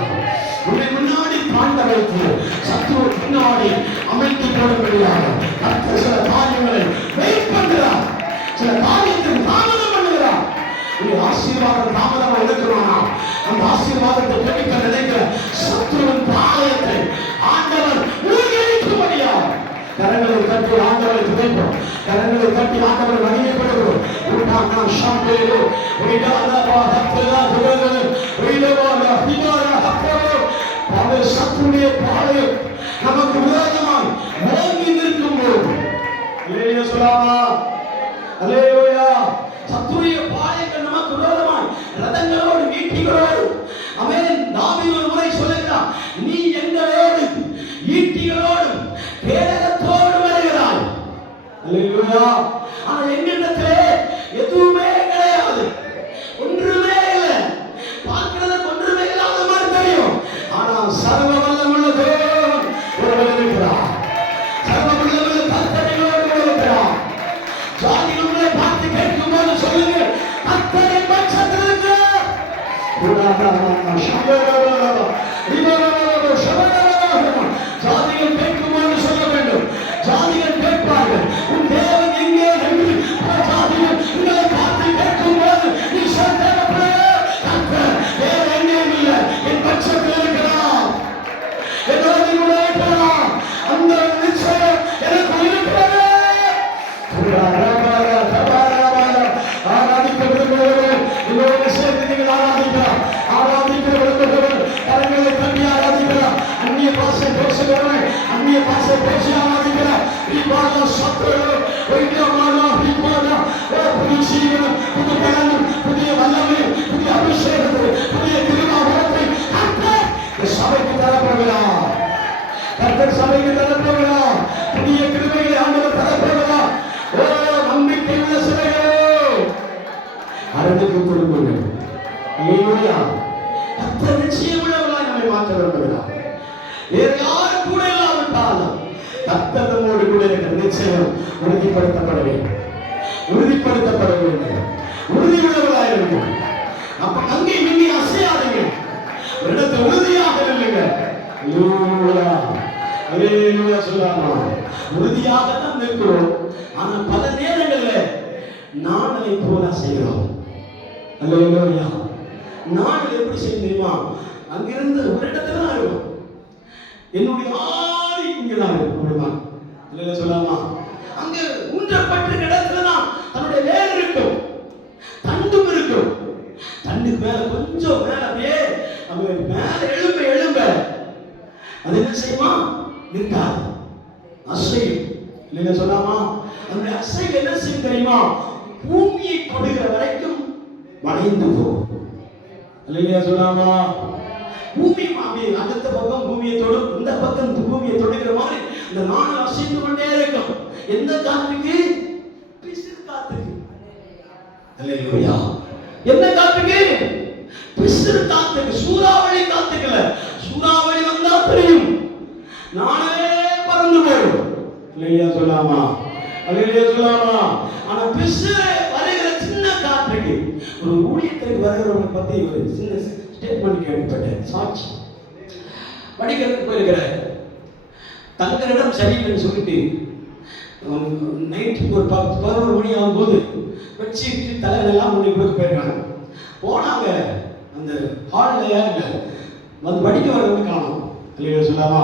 உன்னை முன்னாடி பாண்ட வைத்து சத்ரு பின்னாடி அமைத்து போடும்படியாக கர்த்தர் சில காரியங்களை வெயிட் பண்ணுகிறார், சில காரியத்தை தாமதம் பண்ணுகிறார். ஆசீர்வாதம் தாமதமாக இருக்குமானா அந்த ஆசீர்வாதத்தை கிடைக்க நினைக்கிற சத்ருவின் பாளையத்தை ஆண்டவர் மூழ்கடிக்கும்படியாக கரங்களை கட்டி ஆண்டவரை துதைப்போம், கரங்களை கட்டி ஆண்டவரை மகிமைப்படுகிறோம். சத்துடைய பாளையம் நமக்கு விரோதமாய் ஓங்கி நிற்கும் போது சொல்லாமா? அல்லேலூயா. சத்துடைய பாளையங்கள் நமக்கு விரோதமாய் ரதங்களோடு ஈட்டிகளோடு அவன் தாவீது ஒரு முறை சொல்லுகிறான், நீ எங்களோடு ஈட்டிகளோடு கேடகத்தோடு வருகிறாய். அல்லேலூயா. ஆனா எங்களிடத்திலே எதுவுமே கிடையாது, ஒன்றுமே இல்லை, பார்க்கிறதுக்கு ஒன்றுமே இல்லாத மாதிரி தெரியும். ஆனா சர்வ வல்லமுள்ள தேவன் ஒருவர் இருக்கிறார், சர்வ வல்லமுள்ள கர்த்தரோடு இருக்கிறார். ஜாதிகளை பார்த்து கேட்கும் போது சொல்லுங்க, கர்த்தரின் பட்சத்தில் இருக்கிறார். ஜாதிகள் கேட்கும் போது சொல்ல வேண்டும், ஜாதிகள் கேட்பார்கள் உன் தேவன் எங்கே என்று. ஜாதிகள் உங்களை பார்த்து கேட்கும் போது நீ சொல்ல கர்த்தர் வேற எங்கேயும் இல்லை, என் பட்சத்தில் இருக்கிறார், என்னோடு கூட இருக்கிறார். அந்த நிச்சயம் எனக்கு இருக்கிறது. ஆராதிக்க விரும்புகிறவர்கள் இதோடு சேர்ந்து நீங்கள் ஆராதிக்கிறார். ஆராதிக்க விரும்புகிறவர்கள் கரங்களை கட்டி ஆராதிக்கிறார். அந்நிய பாஷை பேசுகிறவர்கள் அந்நிய பாஷை பேசி ஆராதிக்கிறார். புதிய ஜீவனம், புது பலனும், புதிய வல்லமையும், புதிய அபிஷேகத்தை, புதிய திருமாவளத்தை கர்த்தர் சபைக்கு தரப்போகிறார். கர்த்தர் சபைக்கு தரப்போகிறார். புதிய கிருபைகளை ஆண்டவர் தரப்போகிறார். ஓ நம்பிக்கை உள்ள சிலைகளோ அறிந்து கொடுங்கள். அல்லேலூயா. கர்த்தர் நிச்சயமுள்ளவராய் நம்மை மாற்ற விரும்புகிறார். வேறு யாரும் கூட இல்லாவிட்டாலும் கர்த்தர் நம்மோடு கூட இருக்கிற நிச்சயம் உறுதிப்படுத்தப்பட வேண்டும், உறுதிப்படுத்தப்பட வேண்டும், உறுதி உள்ளவராய் இருக்கும். அப்ப அங்கே இங்கே அசையாதீங்க, ஒரு இடத்துல உறுதியாக இல்லைங்க. அல்லேலூயா சொல்லாமா. உறுதியாக தான் நிற்கிறோம். ஆனா பல நேரங்களில் நாணலை போல செய்கிறோம். அல்லேலூயா. நாணல் எப்படி செய்ய தெரியுமா? அங்கிருந்து ஒரு இடத்துல தான் இருக்கும். என்னுடைய ஆதி இங்கதான் இருக்கும். அல்லேலூயா சொல்லாமா. அங்க ஊன்றப்பட்ட இடத்துல தான் தன்னுடைய வேர் இருக்கும், தண்டும் இருக்கும். தண்டுக்கு மேல கொஞ்சம் மேல அப்படியே மேல எழும்ப அது என்ன செய்யுமா? நிற்காது, அசையும். இல்லைங்க சொல்லாமா. அந்த அசைவு என்ன செய்யும் தெரியுமா? பூமியை தொடுகிற வரைக்கும் வளைந்து போகும். இல்லைங்க சொல்லாமா. பூமி அடுத்த பக்கம் பூமியை தொடும், இந்த பக்கம் பூமியை தொடுகிற மாதிரி இந்த நாணல் அசைந்து கொண்டே இருக்கும். எந்த காற்றுக்கு? பிசிறு காற்றுக்கு. அல்லேலூயா. என்ன காற்றுக்கு? பிசிறு காற்றுக்கு. சூறாவளி காத்துக்கல. சூறாவளி வந்தா தெரியும், நானே பறந்து போயிடும். அல்லேலூயா சொல்லாமா. அல்லேலூயா சொல்லாமா. ஆனா பிசிறு வருகிற சின்ன காற்றுக்கு, ஒரு ஊழியத்திற்கு வருகிறவங்களை பத்தி ஒரு சின்ன ஸ்டேட்மெண்ட் கேள்விப்பட்டேன். சாட்சி படிக்கிறதுக்கு போயிருக்கிறேன். தங்களிடம் சரியில்லைன்னு சொல்லிட்டு நைட்டு ஒரு 11 மணி ஆகும் போது வச்சுட்டு தலைவெல்லாம் முன்னே கொடுக்க போயிருக்காங்க. போனாங்க. அந்த ஹாலில் இல்லை வந்து படிக்க வரவங்க காணும். இல்லையா சொல்லாமா.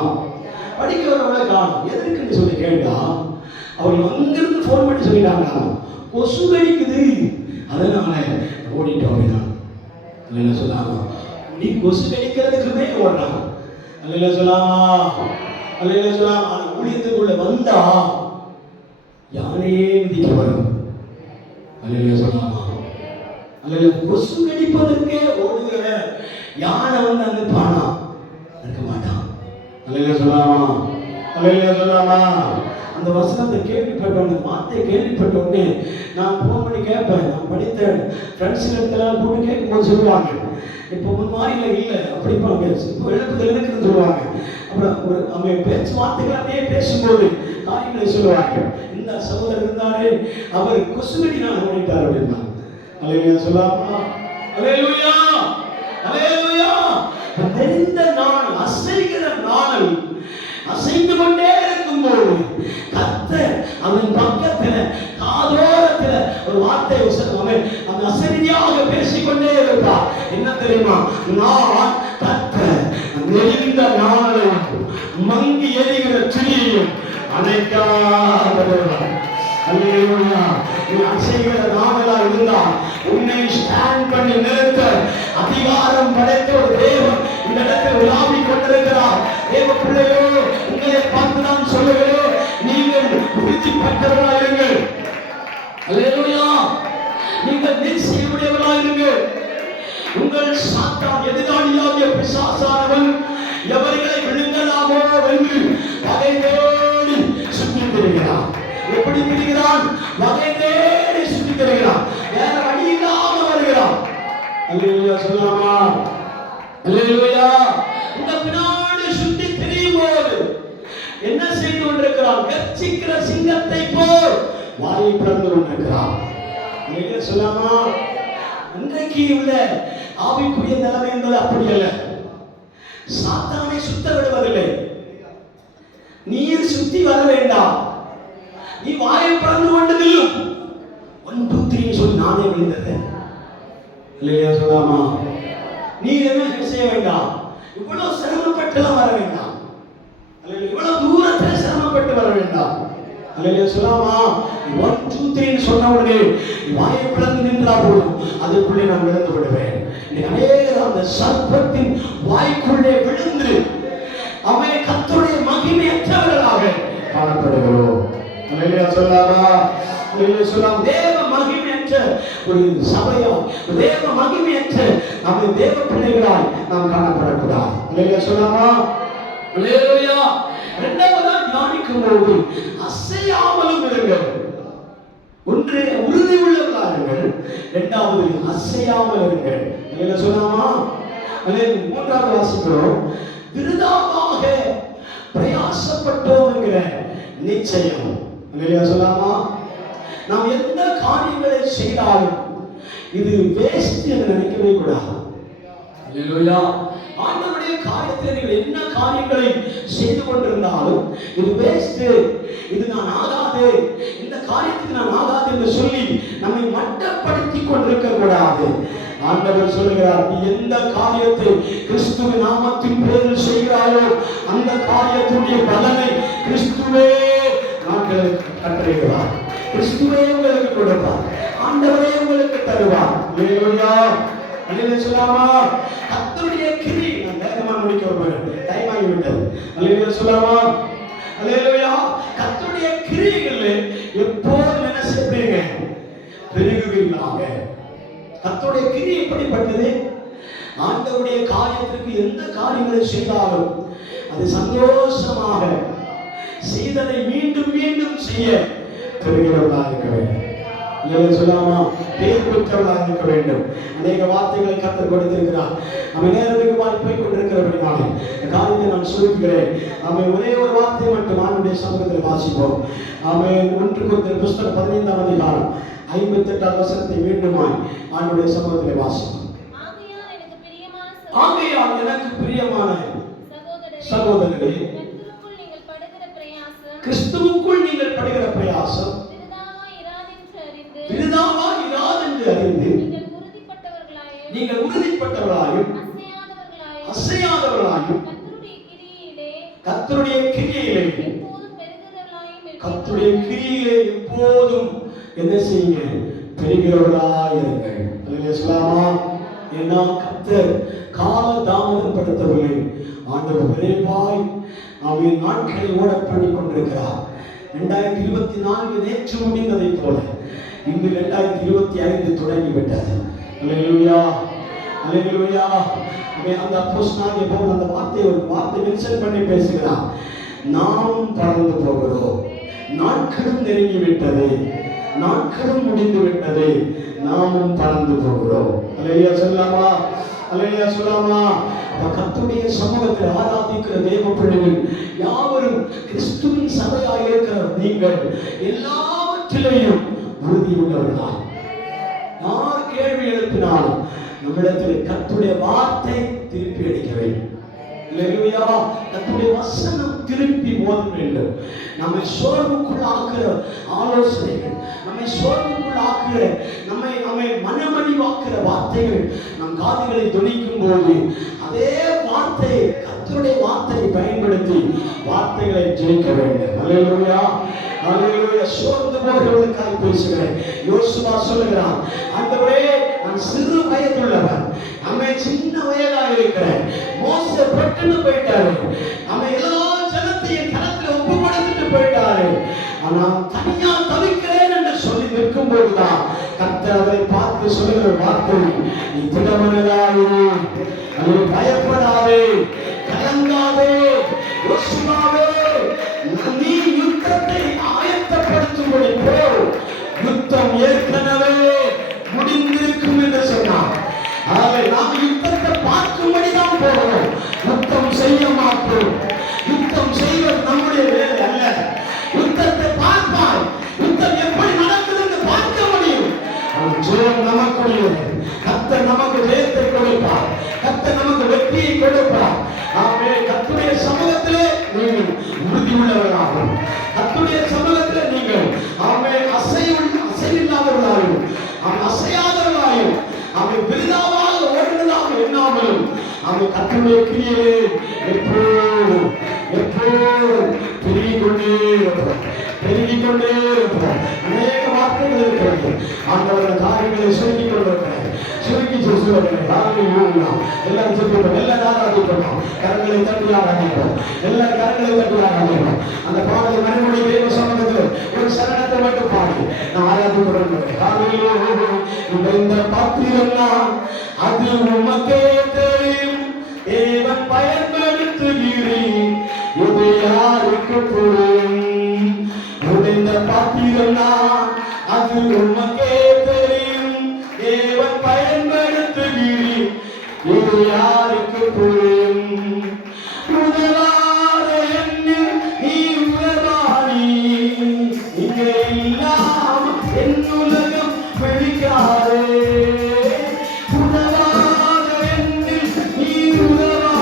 படிக்க வரவங்கள காணும். எதற்குன்னு சொல்லி கேட்டா அவங்க அங்கிருந்து ஃபோன் பண்ணி சொல்லிட்டாங்க, கொசு கடிக்குது அதனால ஓடிட்டோம் அப்படின்னா. இல்லையா சொல்லாமா. நீ கொசு கடிக்கிறதுக்குமே ஓடுறாங்க. அல்லையா சொல்லாமா. அல்லையா சொல்லாமா. ஊழியத்துக்குள்ள வந்தா யாரையே விதிக்க வரும். அல்லேலூயா சொல்லாமா. அல்லேலூயா. கொசு கடிப்பதற்கே ஓடுகிற யானை வந்து அங்க பானா இருக்க மாட்டான். அல்லேலூயா சொல்லாமா. அல்லேலூயா சொல்லாமா. அந்த வசனத்தை கேள்விப்பட்டோன்னு, வார்த்தையை கேள்விப்பட்டோன்னே நான் ஃபோன் பண்ணி கேட்பேன். நான் படித்த ஃப்ரெண்ட்ஸுகளுக்கெல்லாம் கூட்டு கேட்கும்போது சொல்லுவாங்க, இப்போ முன் மாதிரில இல்லை அப்படிப்பாங்க, இப்போ எழுப்புதல் இருக்குன்னு சொல்லுவாங்க. அப்புறம் ஒரு அவங்க பேச்சுவார்த்தைகள் அப்படியே பேசும்போது காரியங்களை சொல்லுவாங்க. இந்த சகோதரர் இருந்தாரே, அவர் கொசுவடினால் ஓடிட்டார் அப்படின்னா. அல்லேலூயா சொல்லாமா. அல்லேலூயா. அல்லேலூயா. தெரிந்த நாணல், அசைகிற நாணல் அசைந்து கொண்டே இருக்கும்போது கர்த்தர் அவன் பக்கத்துல காதோரத்துல ஒரு வார்த்தை அவன் அசரியாக பேசிக்கொண்டே இருப்பார். என்ன தெரியுமா? நான் கர்த்தர் நெறிந்த நாளையும் மங்கி எரிகிற திரியையும் அணைக்காதவர். அல்லேலூயா. நீ அசைகிற நாளா இருந்தால் உன்னை ஸ்டாண்ட் பண்ணி நிறுத்த அதிகாரம் படைத்த ஒரு தேவன் இந்த இடத்தில் உலாவிக் கொண்டிருக்கிறார். தேவ பிள்ளையோ, உங்களை பார்த்து நான் சொல்லுகிறேன், நீங்கள் உறுதி பெற்றவர்களாக இருங்கள். அல்லேலூயா. நீங்கள் நிச்சயமுடையவர்களாக இருங்கள். உங்கள் சாத்தான் எதிராளியாகிய பிசாசானவன் எவர்களை விழுங்கலாமோ என்று வகை தேடி சுற்றி திரிகிறான். எப்படி திரிகிறான்? வகை தேடி சுற்றி திரிகிறான். வேற வழி இல்லாம வருகிறான். அல்லேலூயா சொல்லாமா. அல்லேலூயா. இந்த பின்னாடி சுற்றி திரியும் போது என்ன செய்து கொண்டிருக்கிறான்? கர்ச்சிக்கிற சிங்கத்தை போல் வாயை பிளந்து கொண்டிருக்கிறான். அல்லேலூயா சொல்லாமா. இன்றைக்கு உள்ள ஆவிக்குரிய நிலைமை என்பது அப்படி அல்ல. சாத்தானை சுத்த விடுவதில்லை. நீர் சுத்தி வர வேண்டாம். நீ வாயை பிளந்து கொண்டு நில்லும். 1 2 3 சொல்லி நானே விழுந்தேன். இல்லையா சொல்லாமா. நீ என்ன செய்ய வேண்டாம். இவ்வளவு சிரமப்பட்டுலாம் வர வேண்டாம். அல்ல இவ்வளவு தூரத்தில் சிரமப்பட்டு வர வேண்டாம். அல்லையா சொல்லாமா. 1 2 3 சொன்ன உடனே வாயை பிளந்து நின்றா போதும், அதுக்குள்ளே நான் விழுந்து விடுவேன். அநேகர் அந்த சர்ப்பத்தின் வாய்க்குள்ளே விழுந்து அவன் கர்த்தருடைய மகிமையற்றவர்களாக காணப்படுகிறோம். அல்லையா சொல்லாமா. அல்லையா சொல்லாம். தேவ மகிமையற்ற ஒரு சபையா, தேவ மகிமையற்ற நம்ம தேவ பிள்ளைகளாய் நாம் காணப்படக்கூடாது. அல்லையா சொல்லாமா. அல்லேலூயா. இரண்டாவதா தியானிக்கும் போது அசையாமலும் இருங்கள். ஒன்று உறுதி உள்ளவர்களாக, இரண்டாவது அசையாமல் இருங்கள். அல்லேலூயா சொல்லாமா. மூன்றாவது வாசிக்கிறோம், விருதாவாக பிரயாசப்பட்டோம் என்கிற நிச்சயம். அல்லேலூயா சொல்லாமா. நாம் எந்த காரியங்களை செய்தாலும் இது வேஸ்ட் என்று நினைக்கவே கூடாது. அல்லேலூயா. ஆண்டவருடைய காரியத்தில் நீங்கள் என்ன காரியங்களை செய்து கொண்டிருந்தாலும் இது வேஸ்ட், இது நான் ஆகாது, இந்த காரியத்துக்கு நான் ஆகாது என்று சொல்லி நம்மை மட்டப்படுத்தி கொண்டிருக்க கூடாது. ஆண்டவர் சொல்லுகிறார், நீ எந்த காரியத்தை கிறிஸ்துவின் நாமத்தின் பேரில் செய்கிறாயோ அந்த காரியத்துடைய பலனை கிறிஸ்துவே உங்களுக்கு கட்டளையிடுவார், கிறிஸ்துவே உங்களுக்கு கொடுப்பார், ஆண்டவரே உங்களுக்கு தருவார். அல்லேலூயா, அல்லேலூயா சொல்லாமா? கர்த்தருடைய கிரி, நான் வேகமா முடிக்க போறேன், டைம் ஆகிவிட்டது. அல்லேலூயா சொல்லாமா? அல்லேலூயா. கர்த்தருடைய கிரியைகள் எப்போதும் என்ன செய்வீங்க? பெருகுவீர்களாக. கர்த்தருடைய கிரி எப்படிப்பட்டது? ஆண்டவருடைய காரியத்திற்கு எந்த காரியங்களை செய்தாலும் அது சந்தோஷமாக செய்ததை மீண்டும் மீண்டும் செய்ய பெறுகிறவர்களாக இருக்க வேண்டும். சொல்லாமா? பேர் பெற்றவர்களாக இருக்க வேண்டும். அநேக வார்த்தைகளை கர்த்தர் கொடுத்திருக்கிறார். நம்ம நேரத்துக்கு போய் கொண்டிருக்கிறபடினால இந்த காரியத்தை நான் சொல்லுகிறேன். அவன் ஒரே ஒரு வார்த்தை மட்டும் ஆண்டுடைய சமூகத்தில் வாசிப்போம். அவன் 1 கொரிந்தியர் புத்தகம் 15ஆம் அதிகாரம் 58ஆம் வசனத்தை மீண்டுமாய் ஆண்டுடைய சமூகத்தில் வாசிப்போம். ஆகையால் எனக்கு பிரியமான சகோதரரே, கிறிஸ்துவுக்குள் நீங்கள் படுகிற பிரயாசம் விருதாவா இராதென்று அறிந்து நீங்கள் உறுதிப்பட்டவர்களாயும் அசையாதவர்களாயும் கர்த்தருடைய கிரியையிலே எப்போதும் என்ன செய்யுங்க? பெறுகிறவர்களாய் இருங்கள். அல்லேலூயா சொல்லாமா? ஏன்னா கர்த்தர் கால தாமதப்படுத்தவில்லை. ஆண்டவர் விரைவாய் அவன் நாட்களை ஓட பண்ணி கொண்டிருக்கிறார். 2024 நேற்று முடிந்ததை போல இன்று 2025 தொடங்கிவிட்டது. அல்லேலூயா, அல்லேலூயா. அந்த அப்போஸ்தலனாகிய பவுல் அந்த ஒரு வார்த்தை மென்ஷன் பண்ணி பேசுகிறார். நாம் பறந்து போகிறோம், நாட்களும் நெருங்கிவிட்டது, நாட்களும் முடிந்து விட்டது, நாமும் பறந்து போகிறோம். அல்லேலூயா சொல்லாமா? அல்லேலூயா சொல்லாமா? கர்த்தருடைய சமூகத்தில் ஆராதிக்கிற தேவ பிள்ளைகள் யாவரும் கிறிஸ்துவின் சபையாய் இருக்கிற நீங்கள் எல்லாவற்றிலையும் உறுதி உள்ளவர்களாய், யார் கேள்வி எழுப்பினாலும் நம்மிடத்தில் கர்த்தருடைய வார்த்தை திருப்பி அடிக்க வேண்டும். அல்லேலூயா. கர்த்தருடைய வசனம் திருப்பி ஓத வேண்டும். நம்மை சோர்வுக்குள் ஆக்குற ஆலோசனைகள், நம்மை சோர்வுக்குள் ஆக்குற, நம்மை மனமடிவாக்குற வார்த்தைகள் நம் காதுகளை துணிக்கும் போது அதே வார்த்தை, கர்த்தருடைய வார்த்தையை பயன்படுத்தி வார்த்தைகளை ஜெயிக்க வேண்டும். அல்லேலூயா, அல்லேலூயா. சோர்ந்து போகிறவர்களுக்காக பேசுகிறேன். யோசுவா சொல்லுகிறான், ஆண்டவரே நான் சிறு வயதுள்ளவன், அவன் சின்ன வயதாக இருக்கிறேன். மோசே பட்டுன்னு போயிட்டாரு, அவன் எல்லா ஜனத்தையும் கரத்தில் ஒப்பு கொடுத்துட்டு போயிட்டாரு. ஆனால் தனியா தவிக்கிறேன் என்று சொல்லி நிற்கும் போதுதான் கர்த்தர் அவரை பார்த்து சொல்லுகிற வார்த்தை, நீ திடமனதாயிரு, அது பயப்படாதே, கலங்காதே. யோசுவாவே, நீ யுத்தத்தை ஆயத்தப்படுத்தும்படி போ, யுத்தம் ஏற்கனவே முடிந்திருக்கும் என்று சொன்னார். நாம் யுத்தத்தை பார்க்கும்படிதான் போகிறோம், யுத்தம் செய்ய மாட்டோம். யுத்தம் செய்வது நம்முடைய வேலை அல்ல. யுத்தத்தை பார்ப்பால் யுத்தம் எப்படி நடக்குது என்று பார்க்க முடியும். ஜெயம் நமக்குரியது. கர்த்தர் நமக்கு ஜெயத்தை கொடுப்பார், கர்த்தர் நமக்கு வெற்றியை கொடுப்பார். கர்த்தருடைய சமூகத்திலே நீங்கள் உறுதி உள்ளவர்களாகும், கர்த்தருடைய சமூகத்திலே நீங்கள் அசைவில்லாதவர்களாயும் அசையாதவர்களாயும் விருதாவாக ஓடுவதாக எண்ணாமலும் கர்த்தருடைய கிரியையிலே எப்போதும் பெருகிக் கொண்டே இருப்போம். அநேக வார்த்தைகள் இருக்கிறது. ஆண்டவர்கள் காரியங்களை சுருக்கிக் கொண்டிருக்கிறேன், சுருக்கி சொல்லுகிறேன். எல்லாரும் சொல்லுவோம், எல்லாரும் ஆராதிப்போம், கரங்களை தட்டி ஆராதிப்போம், எல்லாரும் கரங்களை தட்டி ஆராதிப்போம். அந்த பாடலை மறுபடி தேவ சமூகத்தில் ஒரு சரணத்தை மட்டும் பாடி நான் ஆராதிக்கிறேன். இந்த பாத்திரம் தான் அது உமக்கே தெரியும், தேவன் பயன்படுத்துகிறேன், இது யாருக்கு புரியும்? உடைந்த பாத்திரம் தான் அது உமக்கே தெரியும், தேவன் பயன்படுத்துகிறேன், இது யாருக்கு புரியும்? உதவாத எண்ணில் நீ உதவாடி, இங்கே இல்லாமல் என் உலகம் பிடிக்காதே. உதவாத எண்ணில் நீ உதவாடி,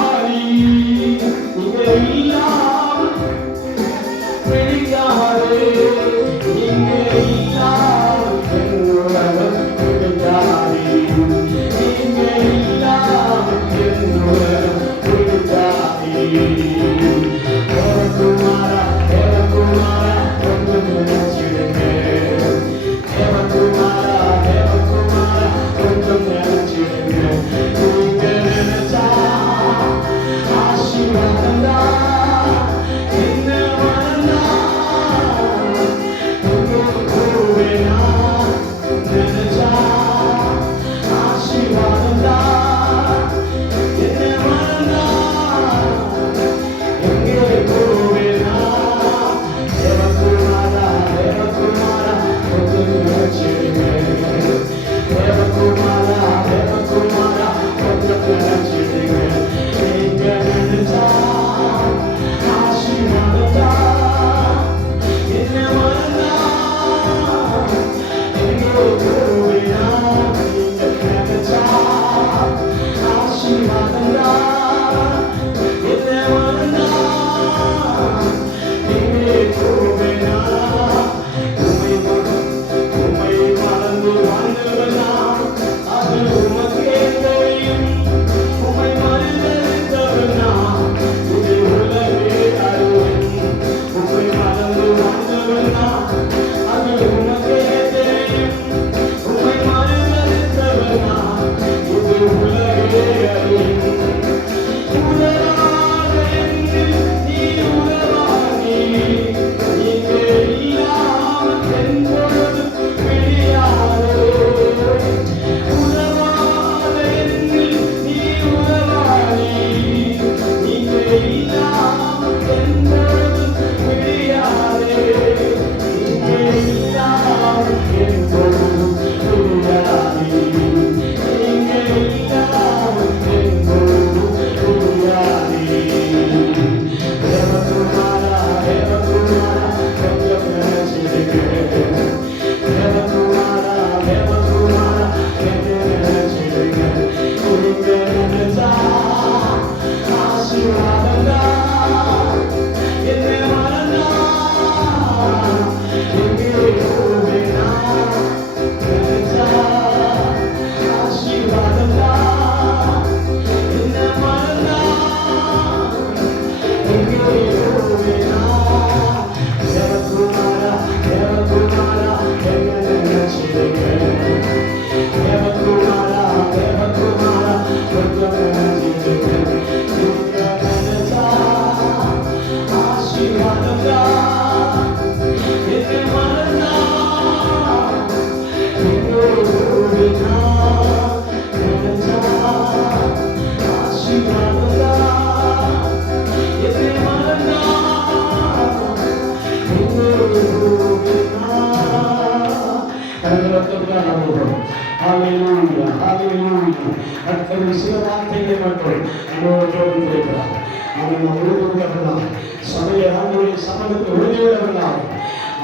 கரங்களோடு நம்புகிறோம். ஹalleluya ஹalleluya. கர்த்தர் சில வார்த்தைகளை மட்டும் நம்மோடு போதித்திருக்கிறார். அவன் உறுதியுள்ளவர்களாக சபையை ஆண்டவருடைய சமூகத்தில் உறுதியுள்ளவர்களாக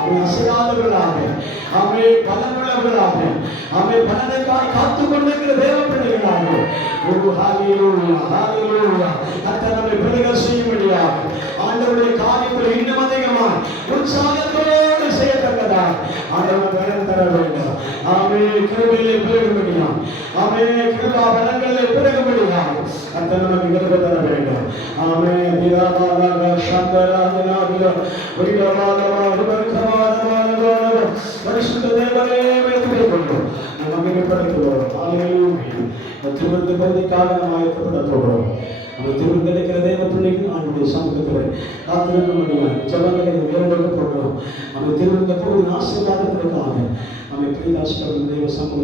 அவன் அசையாதவர்களாக அவன் பலமுள்ளவர்களாக அவன் பலனுக்காய் காத்துக் கொண்டிருக்கிற தேவ பிள்ளைகளாக ஒரு ஹalleluya ஹalleluya. கர்த்தர் நம்மை பெருக செய்யும்படியாக ஆண்டவருடைய காரியங்களை இன்னும் அதிகமாக உற்சாகத்தோடு செய்யத்தக்கதாக ஆண்டவர் பலன் தர வேண்டும். ஆமென். கிருபையிலே பெருகும்படியாக ஆமென். கிருபா பலன்களிலே பெருகும்படியாக கர்த்தர் நமக்கு கிருபை தர வேண்டும். ஆமென். திராபாலக சந்தராதனாதில விடவாலவா விபர்க்கவாலவாலவால பரிசுத்த தேவனே வேண்டுகிறோம். நமக்கு படைக்கிறோம். ஹalleluya. திருவிருந்து பகுதிக்காக நாம் ஆயத்தப்பட போகிறோம். நம்ம திருவிருந்து எடுக்கிற தேவ பிள்ளைகள் ஆண்டுடைய சமூகத்தில் காத்திருக்க முடியாது. ஜபங்களை வேறெடுக்க போகிறோம். நம்ம திருவிருந்த பகுதி ஆசீர்வாதத்திற்காக நம்ம பிரிதாசிரியர் தேவ சமூக